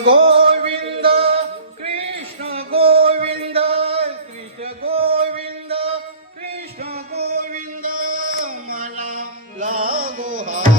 Govinda, Krishna Govinda, Krishna Govinda, Krishna Govinda, Mala Lagoha.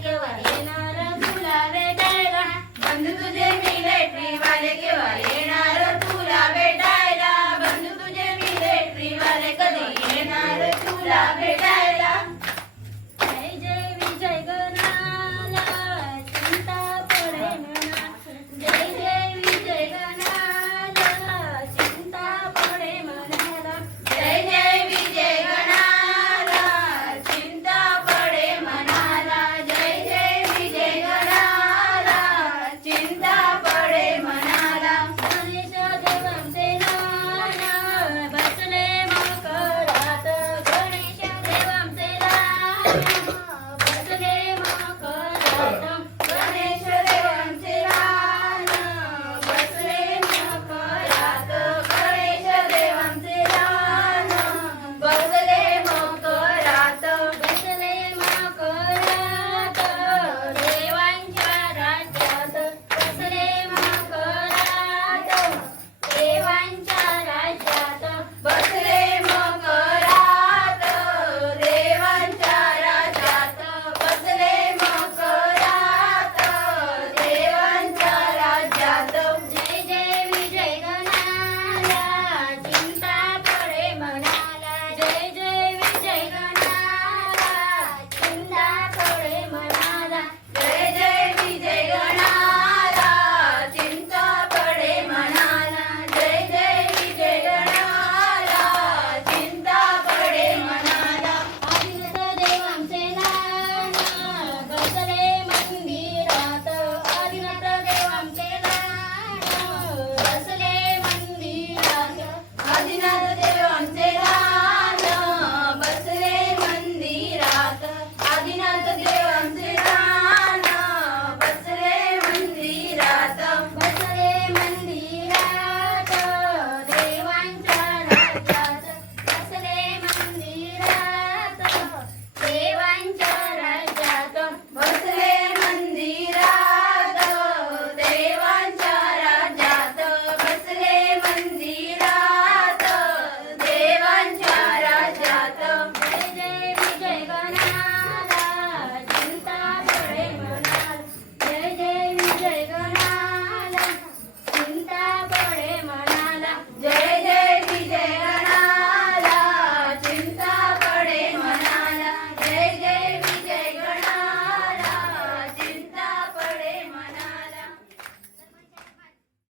que variar.